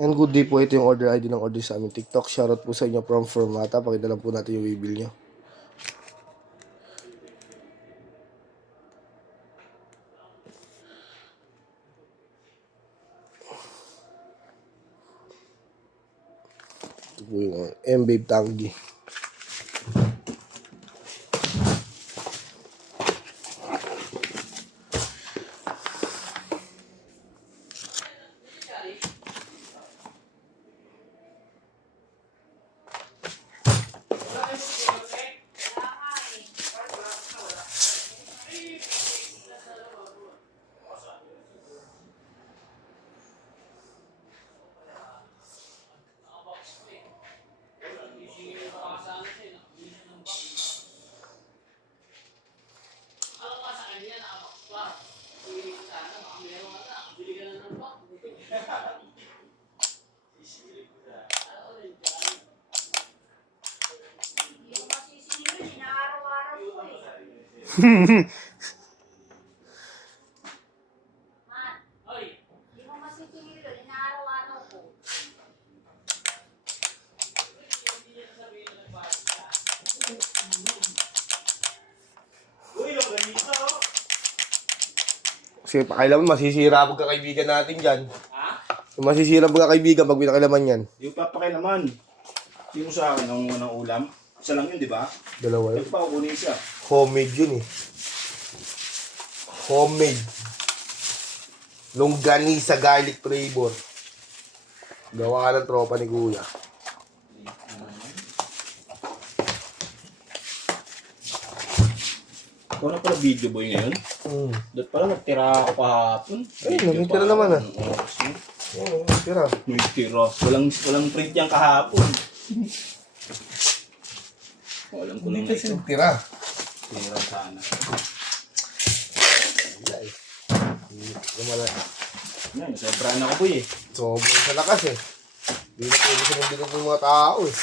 And good day po, ito yung order ID ng order sa aming TikTok. Shoutout po sa inyo from Formata. Pakita lang po natin yung bill nyo. Ito po yung M-Babe Tangy. Kasi pakailaman, masisira ang pagkakaibigan natin dyan. Ha? Masisira ang pagkakaibigan pag pinakilaman yan. Yung papakilaman. Hindi mo sa akin ang unang ulam. Isa lang yun, di ba? Dalawa yun. Ito pa, kunin siya. Homemade yun eh. Homemade. Longganisa garlic flavor. Gawa ng tropa ni Kuya. Ikaw na pala video boy ngayon. Dahil pala nagtira ako kahapon. Ayun, nagtira naman ah. Oo, tira. Nagtira. Walang print yan kahapon. Alam ko na Hindi nga kasi ito. nagtira. Tira sana. Lumala. Yan, sobrang ako boy eh. Sobrang sa lakas eh. Hindi na pwede sa mundo ng mga tao eh.